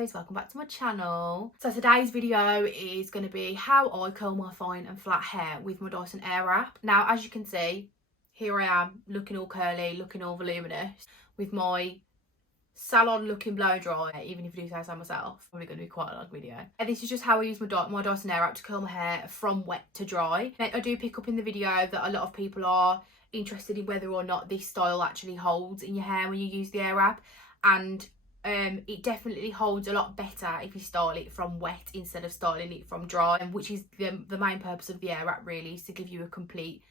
guys, welcome back to my channel. So today's video is going to be how I curl my fine and flat hair with my Dyson Airwrap. Now as you can see, here I am looking all curly, looking all voluminous with my salon looking blow dry. Even if I do say so myself, probably going to be quite a long video. And this is just how I use my Dyson Airwrap to curl my hair from wet to dry. Now, I do pick up in the video that a lot of people are interested in whether or not this style actually holds in your hair when you use the Airwrap, and it definitely holds a lot better if you style it from wet instead of styling it from dry, which is the main purpose of the Airwrap really, is to give you a complete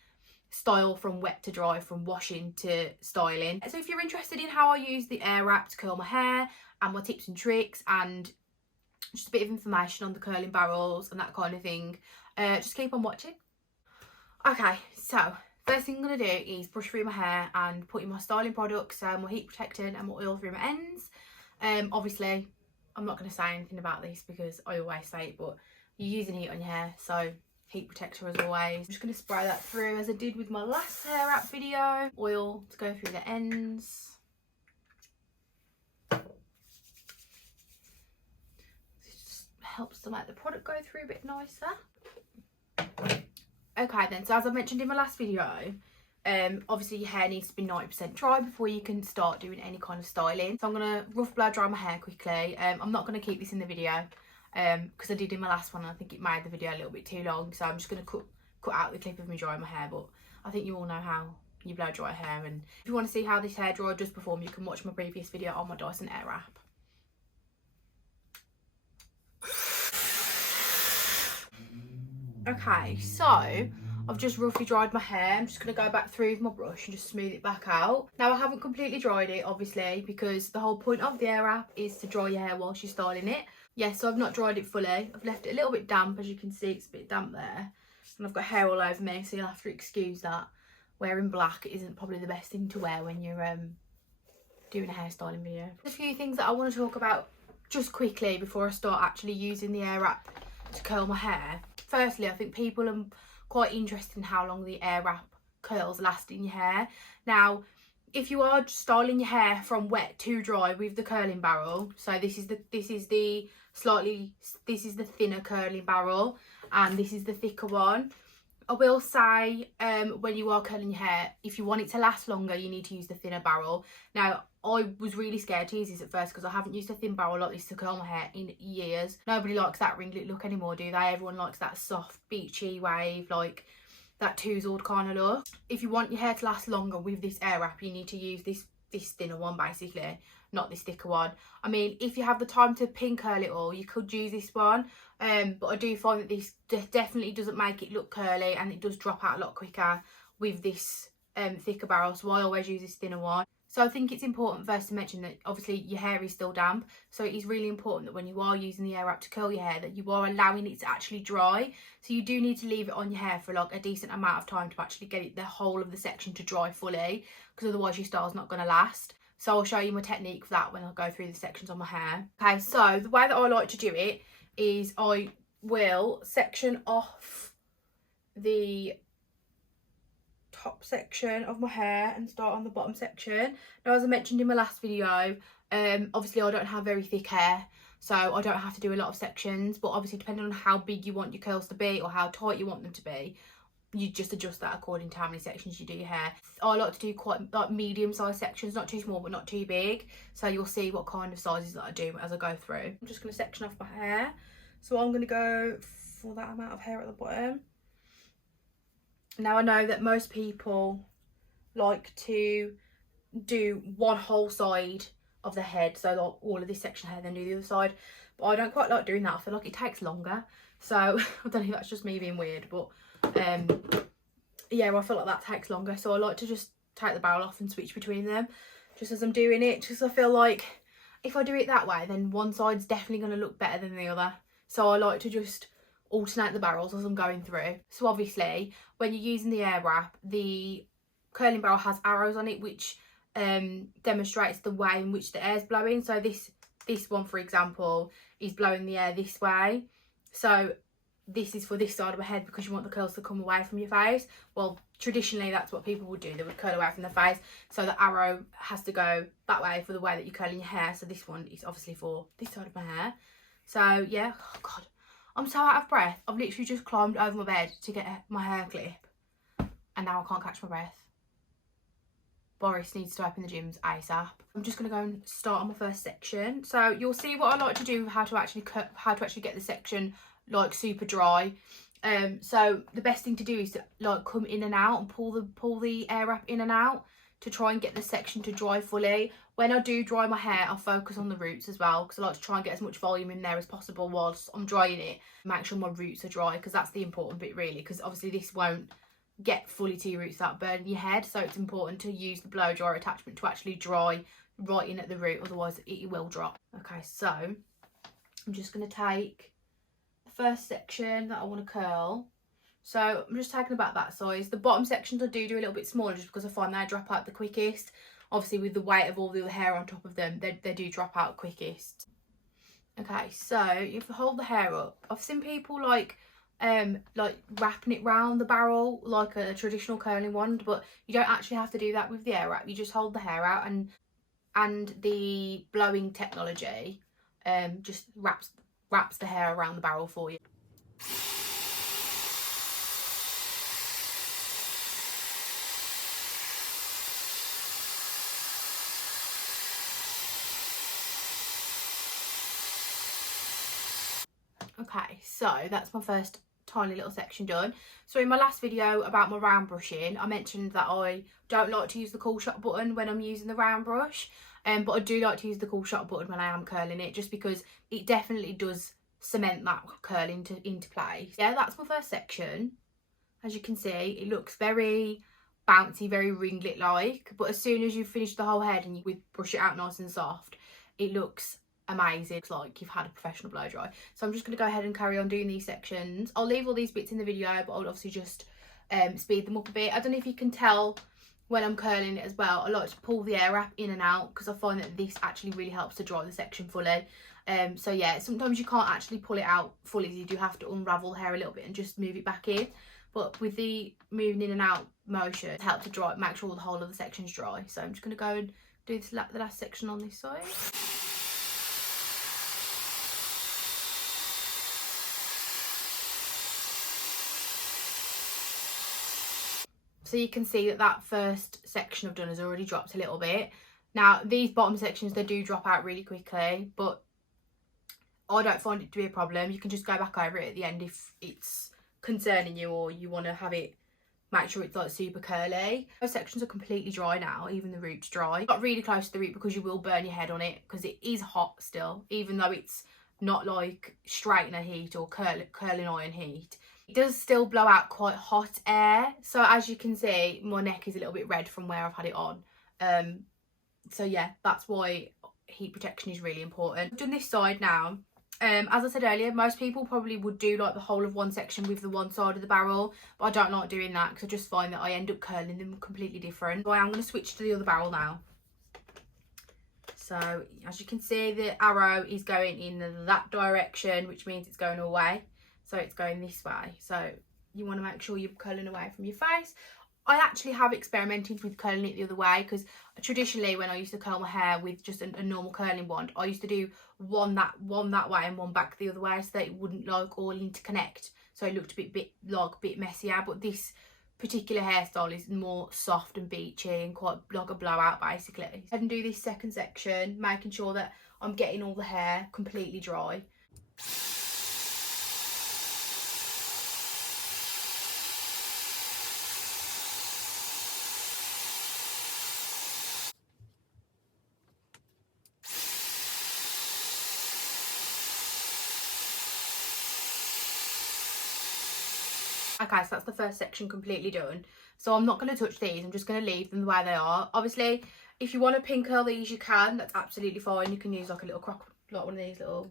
style from wet to dry, from washing to styling. So if you're interested in how I use the Airwrap to curl my hair and my tips and tricks and just a bit of information on the curling barrels and that kind of thing, just keep on watching. Okay, so first thing I'm going to do is brush through my hair and put in my styling products, so my heat protectant and my oil through my ends. Obviously I'm not going to say anything about this because I always say it, but you're using heat on your hair, so heat protector as always. I'm just going to spray that through as I did with my last hair wrap video. Oil to go through the ends. It just helps to make the product go through a bit nicer. Okay then, so as I mentioned in my last video, obviously your hair needs to be 90% dry before you can start doing any kind of styling. So I'm going to rough blow dry my hair quickly. I'm not going to keep this in the video because I did in my last one and I think it made the video a little bit too long, so I'm just going to cut out the clip of me drying my hair. But I think you all know how you blow dry hair, and if you want to see how this hair dryer does perform, you can watch my previous video on my Dyson Airwrap. Okay, so I've just roughly dried my hair. I'm just going to go back through with my brush and just smooth it back out. Now I haven't completely dried it obviously, because the whole point of the Airwrap is to dry your hair whilst you're styling it. Yeah, so I've not dried it fully. I've left it a little bit damp, as you can see. It's a bit damp there, and I've got hair all over me, so you'll have to excuse that. Wearing black isn't probably the best thing to wear when you're doing a hairstyling video. There's a few things that I want to talk about just quickly before I start actually using the Airwrap to curl my hair. Firstly, I think people are quite interested in how long the Airwrap curls last in your hair. Now, if you are styling your hair from wet to dry with the curling barrel, so this is the thinner curling barrel and this is the thicker one. I will say when you are curling your hair, if you want it to last longer, you need to use the thinner barrel. Now, I was really scared to use this at first because I haven't used a thin barrel like this to curl my hair in years. Nobody likes that ringlet look anymore, do they? Everyone likes that soft, beachy wave, like that touzled kind of look. If you want your hair to last longer with this Airwrap, you need to use this thinner one basically, not this thicker one. I mean, if you have the time to pin curl it all, you could use this one, but I do find that this definitely doesn't make it look curly, and it does drop out a lot quicker with this thicker barrel, so I always use this thinner one. So I think it's important first to mention that obviously your hair is still damp, so it is really important that when you are using the Airwrap to curl your hair, that you are allowing it to actually dry. So you do need to leave it on your hair for like a decent amount of time to actually get the whole of the section to dry fully, because otherwise your style's not going to last. So I'll show you my technique for that when I go through the sections on my hair. Okay, so the way that I like to do it is I will section off the top section of my hair and start on the bottom section. Now, as I mentioned in my last video, obviously I don't have very thick hair, so I don't have to do a lot of sections, but obviously depending on how big you want your curls to be or how tight you want them to be, you just adjust that according to how many sections you do your hair. I like to do quite like medium sized sections, not too small but not too big, so you'll see what kind of sizes that I do as I go through. I'm just going to section off my hair, so I'm going to go for that amount of hair at the bottom. Now, I know that most people like to do one whole side of the head, so like all of this section of hair, then do the other side, but I don't quite like doing that. I feel like it takes longer, so I don't know if that's just me being weird, but yeah, I feel like that takes longer, so I like to just take the barrel off and switch between them just as I'm doing it, just I feel like if I do it that way, then one side's definitely going to look better than the other. So I like to just alternate the barrels as I'm going through. So obviously when you're using the Airwrap, the curling barrel has arrows on it which demonstrates the way in which the air's blowing. So this one, for example, is blowing the air this way, so this is for this side of my head because you want the curls to come away from your face. Well, traditionally that's what people would do. They would curl away from the face, so the arrow has to go that way for the way that you're curling your hair. So this one is obviously for this side of my hair. So yeah, oh god, I'm so out of breath. I've literally just climbed over my bed to get my hair clip and now I can't catch my breath. Boris needs to open the gyms ASAP. I'm just going to go and start on my first section. So you'll see what I like to do, how to actually get the section like super dry. So the best thing to do is to like come in and out and pull the Airwrap in and out to try and get the section to dry fully. When I do dry my hair, I'll focus on the roots as well, because I like to try and get as much volume in there as possible whilst I'm drying it. Make sure my roots are dry, because that's the important bit really, because obviously this won't get fully to your roots without burning your head, so it's important to use the blow dryer attachment to actually dry right in at the root, otherwise it will drop. Okay, so I'm just going to take the first section that I want to curl. So I'm just taking about that size. The bottom sections I do a little bit smaller just because I find they drop out the quickest. Obviously with the weight of all the other hair on top of them, they do drop out quickest. Okay, so you have to hold the hair up. I've seen people like wrapping it round the barrel like a traditional curling wand, but you don't actually have to do that with the Airwrap. You just hold the hair out, and the blowing technology just wraps the hair around the barrel for you. Okay, so that's my first tiny little section done. So in my last video about my round brushing, I mentioned that I don't like to use the cool shot button when I'm using the round brush, but I do like to use the cool shot button when I am curling it, just because it definitely does cement that curl into place. Yeah, that's my first section. As you can see, it looks very bouncy, very ringlet like, but as soon as you've finished the whole head and you brush it out nice and soft, it looks amazing. It's like you've had a professional blow dry. So I'm just going to go ahead and carry on doing these sections. I'll leave all these bits in the video, but I'll obviously just speed them up a bit. I don't know if you can tell when I'm curling it as well, I like to pull the Airwrap in and out, because I find that this actually really helps to dry the section fully. So yeah, sometimes you can't actually pull it out fully, you do have to unravel the hair a little bit and just move it back in. But with the moving in and out motion, it helps to dry, make sure the whole of the section's dry. So I'm just going to go and do this, the last section on this side. So you can see that first section I've done has already dropped a little bit. Now these bottom sections, they do drop out really quickly, but I don't find it to be a problem. You can just go back over it at the end if it's concerning you, or you want to have it, make sure it's like super curly. Those sections are completely dry now, even the root's dry. Not really close to the root because you will burn your head on it, because it is hot still, even though it's not like straightener heat or curling iron heat. It does still blow out quite hot air. So as you can see, my neck is a little bit red from where I've had it on. So yeah, that's why heat protection is really important. I've done this side now. As I said earlier, most people probably would do like the whole of one section with the one side of the barrel, but I don't like doing that because I just find that I end up curling them completely different. So I am going to switch to the other barrel now. So as you can see, the arrow is going in that direction, which means it's going away. So it's going this way. So you want to make sure you're curling away from your face. I actually have experimented with curling it the other way, because traditionally when I used to curl my hair with just a normal curling wand, I used to do one that way and one back the other way, so that it wouldn't like all interconnect. So it looked a bit messier. But this particular hairstyle is more soft and beachy and quite like a blowout basically. Go ahead and do this second section, making sure that I'm getting all the hair completely dry. Okay, so that's the first section completely done. So I'm not going to touch these, I'm just going to leave them the way they are. Obviously, if you want to pin curl these, you can, that's absolutely fine. You can use like a little like one of these little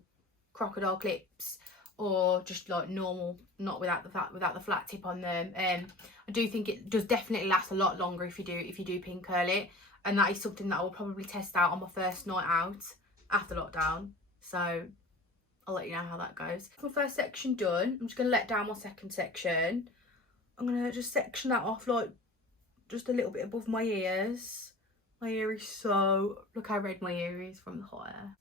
crocodile clips, or just like normal, not without the flat tip on them. I do think it does definitely last a lot longer if you do pin curl it, and that is something that I will probably test out on my first night out after lockdown. So I'll let you know how that goes. My first section done. I'm just going to let down my second section. I'm going to just section that off like just a little bit above my ears. My ear is so, look how red my ear is from the hot air.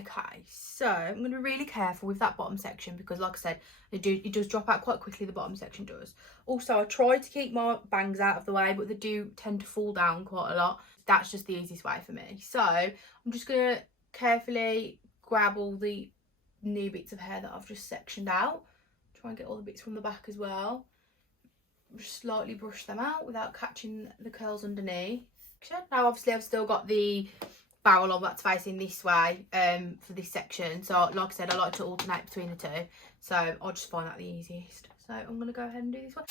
Okay, so I'm going to be really careful with that bottom section because like I said, it does drop out quite quickly, the bottom section does. Also, I try to keep my bangs out of the way, but they do tend to fall down quite a lot. That's just the easiest way for me. So I'm just going to carefully grab all the new bits of hair that I've just sectioned out. Try and get all the bits from the back as well. Just slightly brush them out without catching the curls underneath. Now obviously I've still got the barrel of that's facing this way for this section, so like I said, I like to alternate between the two, so I'll just find that the easiest. So I'm going to go ahead and do this one.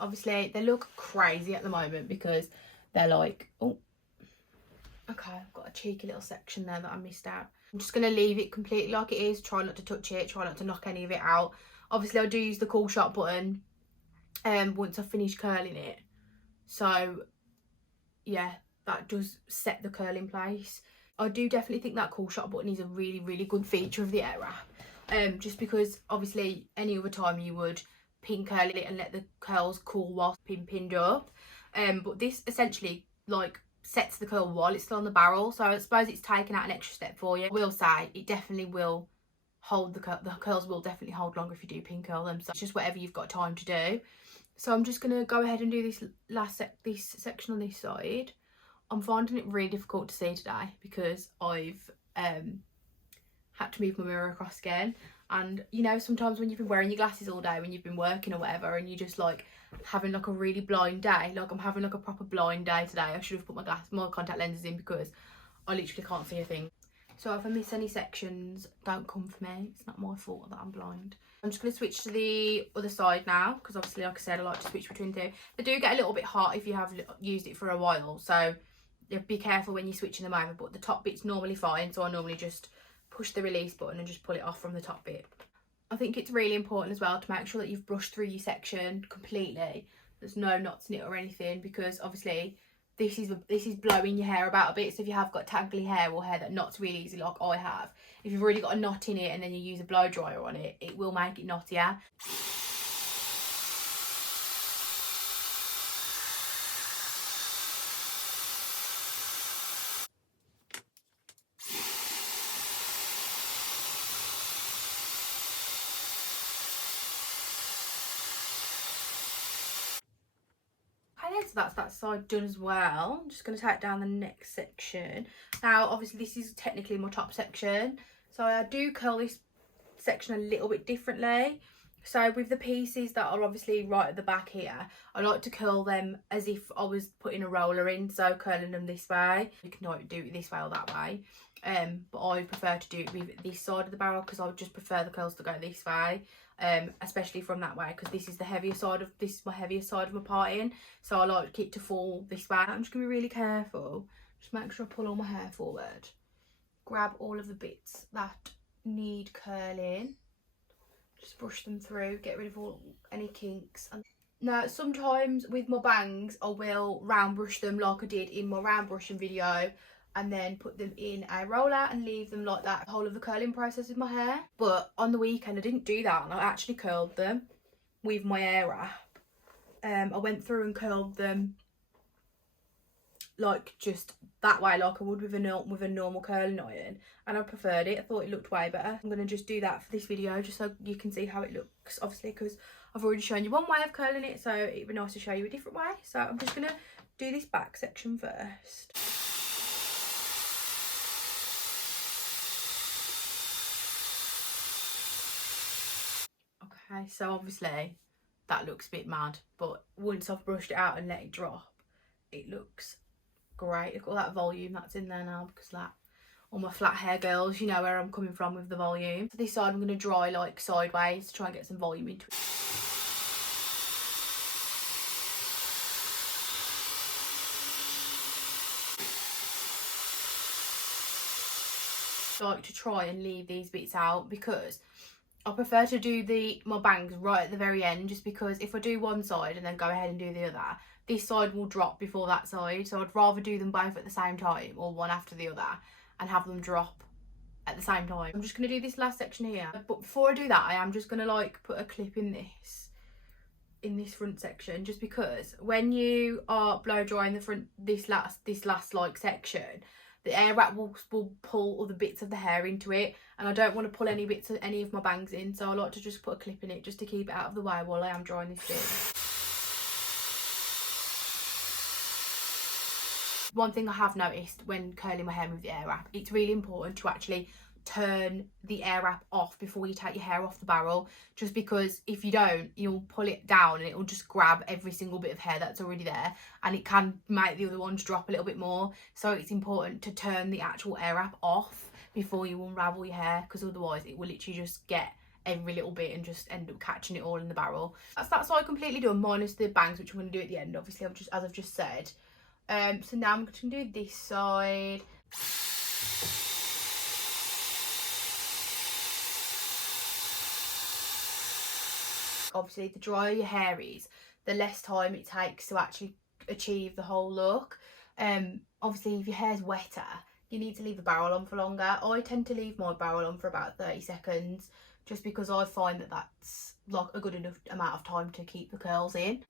Obviously they look crazy at the moment because they're like, oh okay, I've got a cheeky little section there that I missed out. I'm just going to leave it completely like it is, try not to touch it, try not to knock any of it out. Obviously I do use the cool shot button once I've finished curling it, so yeah, that does set the curl in place. I do definitely think that cool shot button is a really good feature of the Airwrap, just because obviously any other time you would pin curl it and let the curls cool whilst pinned up, but this essentially like sets the curl while it's still on the barrel, so I suppose it's taken out an extra step for you. I will say it definitely will hold the curls will definitely hold longer if you do pin curl them, so it's just whatever you've got time to do. So I'm just going to go ahead and do this this section on this side. I'm finding it really difficult to see today because I've had to move my mirror across again, and you know, sometimes when you've been wearing your glasses all day when you've been working or whatever, and you just like having like a really blind day, like I'm having like a proper blind day today. I should have put my contact lenses in because I literally can't see a thing. So if I miss any sections, don't come for me, it's not my fault that I'm blind. I'm just going to switch to the other side now because obviously, like I said, I like to switch between two. They do get a little bit hot if you have used it for a while, so be careful when you're switching them over, but the top bit's normally fine, so I normally just push the release button and just pull it off from the top bit. I think it's really important as well to make sure that you've brushed through your section completely. There's no knots in it or anything, because obviously this is blowing your hair about a bit. So if you have got tangly hair or hair that knots really easy like I have, if you've already got a knot in it and then you use a blow dryer on it, it will make it knottier. Okay, so that's that side done as well. I'm just going to take down the next section. Now, obviously, this is technically my top section, so I do curl this section a little bit differently. So with the pieces that are obviously right at the back here, I like to curl them as if I was putting a roller in, so curling them this way. You can either do it this way or that way, but I prefer to do it with this side of the barrel because I would just prefer the curls to go this way, especially from that way, because this is the heavier side of my heaviest side of my parting, so I like it to fall this way. I'm just gonna be really careful, just make sure I pull all my hair forward, grab all of the bits that need curling, just brush them through, get rid of any kinks. And now sometimes with my bangs I will round brush them like I did in my round brushing video, and then put them in a roller and leave them like that the whole of the curling process with my hair. But on the weekend I didn't do that, and I actually curled them with my Airwrap. I went through and curled them like just that way, like I would with a normal curling iron, and I preferred it. I thought it looked way better. I'm gonna just do that for this video just so you can see how it looks, obviously, because I've already shown you one way of curling it, so it'd be nice to show you a different way. So I'm just gonna do this back section first. Okay, so obviously that looks a bit mad, but once I've brushed it out and let it drop, it looks great. Look at all that volume that's in there now, because that, all my flat hair girls, you know where I'm coming from with the volume. So this side I'm going to dry like sideways to try and get some volume into it. I like to try and leave these bits out because I prefer to do my bangs right at the very end, just because if I do one side and then go ahead and do the other, this side will drop before that side. So I'd rather do them both at the same time, or one after the other, and have them drop at the same time. I'm just going to do this last section here, but before I do that, I am just going to like put a clip in this front section, just because when you are blow drying the front, this last like section, the air wrap will pull all the bits of the hair into it, and I don't want to pull any of my bangs in, so I like to just put a clip in it just to keep it out of the way while I am drying this bit. One thing I have noticed when curling my hair with the air wrap, it's really important to actually turn the air wrap off before you take your hair off the barrel, just because if you don't, you'll pull it down and it will just grab every single bit of hair that's already there, and it can make the other ones drop a little bit more. So it's important to turn the actual air wrap off before you unravel your hair, because otherwise it will literally just get every little bit and just end up catching it all in the barrel. That's all completely done, minus the bangs, which I'm going to do at the end, obviously, as I've just said. So now I'm going to do this side. Obviously, the drier your hair is, the less time it takes to actually achieve the whole look. Obviously, if your hair's wetter, you need to leave the barrel on for longer. I tend to leave my barrel on for about 30 seconds, just because I find that that's like a good enough amount of time to keep the curls in.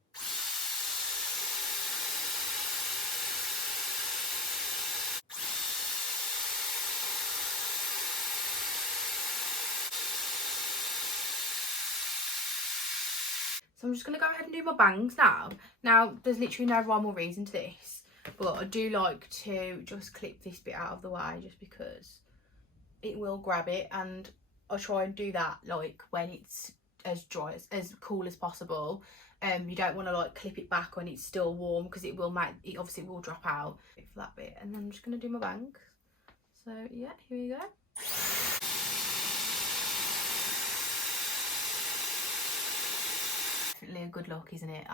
So I'm just going to go ahead and do my bangs now. Now, there's literally no rhyme or reason to this, but I do like to just clip this bit out of the way, just because it will grab it, and I try and do that like when it's as dry, as cool as possible. You don't want to like clip it back when it's still warm, because it will obviously will drop out for that bit. And then I'm just going to do my bangs. So yeah, here we go. Definitely a good look, isn't it?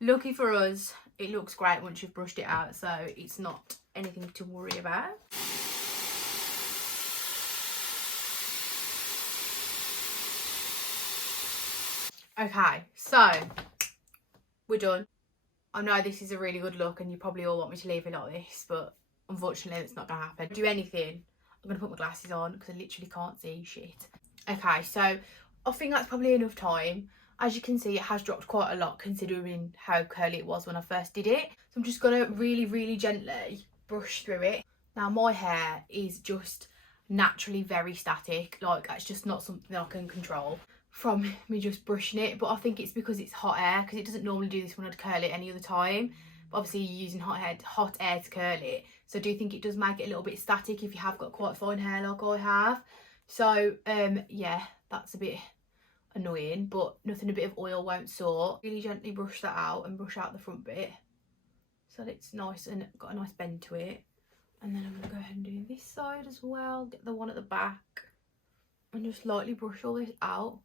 Lucky for us, it looks great once you've brushed it out, so it's not anything to worry about. Okay, so we're done. I know this is a really good look and you probably all want me to leave it like this, but unfortunately it's not going to happen. Do anything, I'm going to put my glasses on because I literally can't see shit. Okay, so I think that's probably enough time. As you can see, it has dropped quite a lot considering how curly it was when I first did it. So I'm just going to really, really gently brush through it. Now my hair is just naturally very static, like it's just not something I can control from me just brushing it, but I think it's because it's hot air, because it doesn't normally do this when I'd curl it any other time, but obviously you're using hot air to curl it, so I do think it does make it a little bit static if you have got quite fine hair like I have. So yeah, that's a bit annoying, but nothing a bit of oil won't sort. Really gently brush that out and brush out the front bit so that it's nice and got a nice bend to it. And then I'm going to go ahead and do this side as well, get the one at the back, and just lightly brush all this out.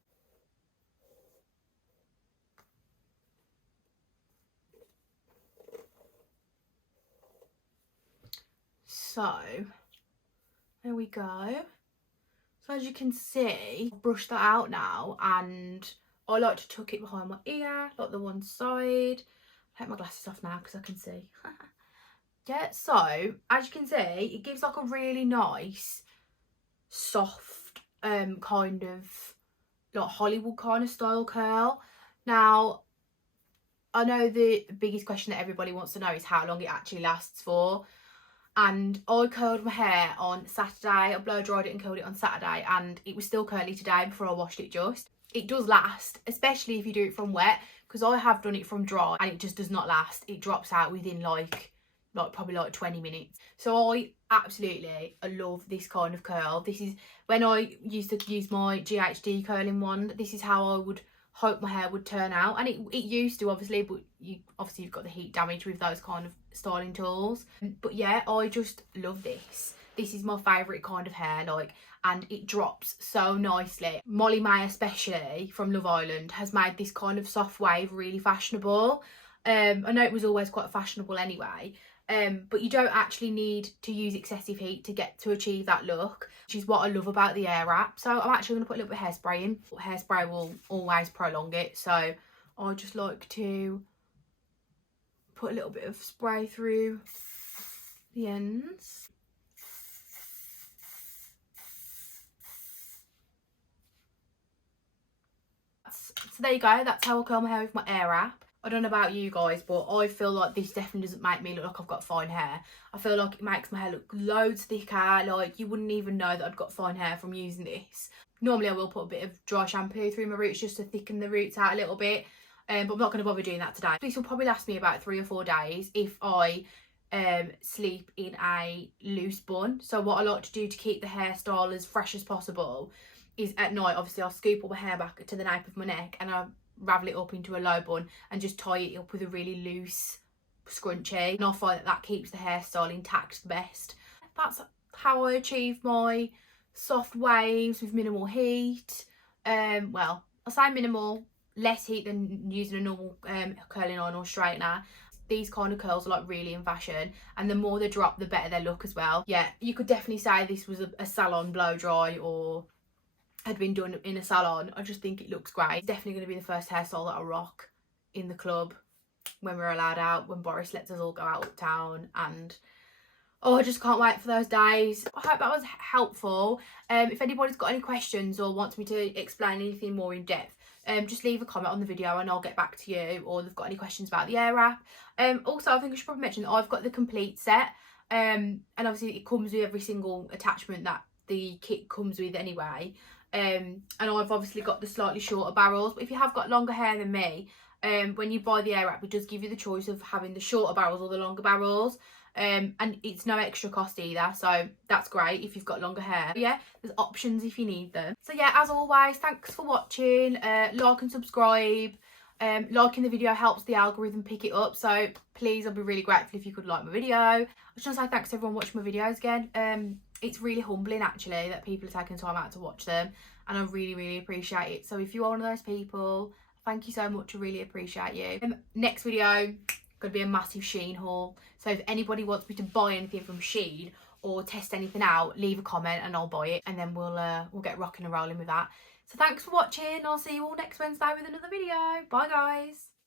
So there we go. So as you can see, I've brushed that out now, and I like to tuck it behind my ear, like the one side. I'll take my glasses off now because I can see. Yeah, so as you can see, it gives like a really nice, soft, kind of like Hollywood kind of style curl. Now, I know the biggest question that everybody wants to know is how long it actually lasts for. And I curled my hair on Saturday. I blow dried it and curled it on Saturday, and it was still curly today before I washed it just. It does last, especially if you do it from wet, because I have done it from dry and it just does not last. It drops out within like probably 20 minutes. So I absolutely love this kind of curl. This is when I used to use my GHD curling wand. This is how I would hope my hair would turn out, and it used to, obviously, but you've got the heat damage with those kind of styling tools. But yeah, I just love this. This is my favourite kind of hair, like, and it drops so nicely. Molly May, especially from Love Island, has made this kind of soft wave really fashionable. I know it was always quite fashionable anyway, but you don't actually need to use excessive heat to achieve that look, which is what I love about the Airwrap. So I'm actually going to put a little bit of hairspray in. Hairspray will always prolong it, so I just like to put a little bit of spray through the ends. So there you go, that's how I curl my hair with my Airwrap. I don't know about you guys, but I feel like this definitely doesn't make me look like I've got fine hair. I feel like it makes my hair look loads thicker, like you wouldn't even know that I'd got fine hair from using this. Normally I will put a bit of dry shampoo through my roots just to thicken the roots out a little bit, but I'm not going to bother doing that today. This will probably last me about 3 or 4 days if I sleep in a loose bun. So what I like to do to keep the hairstyle as fresh as possible is at night, obviously I'll scoop all my hair back to the nape of my neck and I'll ravel it up into a low bun and just tie it up with a really loose scrunchie, and I find that that keeps the hairstyle intact the best. That's how I achieve my soft waves with minimal heat. Well, I say minimal, less heat than using a normal curling iron or straightener. These kind of curls are like really in fashion, and the more they drop the better they look as well. Yeah, you could definitely say this was a salon blow dry or had been done in a salon. I just think it looks great. It's definitely going to be the first hairstyle that I rock in the club when we're allowed out, when Boris lets us all go out uptown, and oh, I just can't wait for those days. I hope that was helpful. If anybody's got any questions or wants me to explain anything more in depth, just leave a comment on the video and I'll get back to you, or they've got any questions about the Airwrap. Also, I think I should probably mention that I've got the complete set, and obviously it comes with every single attachment that the kit comes with anyway. And I've obviously got the slightly shorter barrels, but if you have got longer hair than me, when you buy the Airwrap, it does give you the choice of having the shorter barrels or the longer barrels, and it's no extra cost either, so that's great if you've got longer hair. But yeah, there's options if you need them. So yeah, as always, thanks for watching. Like and subscribe. Liking the video helps the algorithm pick it up, so please, I'd be really grateful if you could like my video. I just want to say thanks to everyone watching my videos again. It's really humbling actually that people are taking time out to watch them, and I really appreciate it. So if you are one of those people, thank you so much. I really appreciate you. Next video gonna be a massive Shein haul, so if anybody wants me to buy anything from Shein or test anything out, leave a comment and I'll buy it, and then we'll get rocking and rolling with that. So thanks for watching. I'll see you all next Wednesday with another video. Bye guys.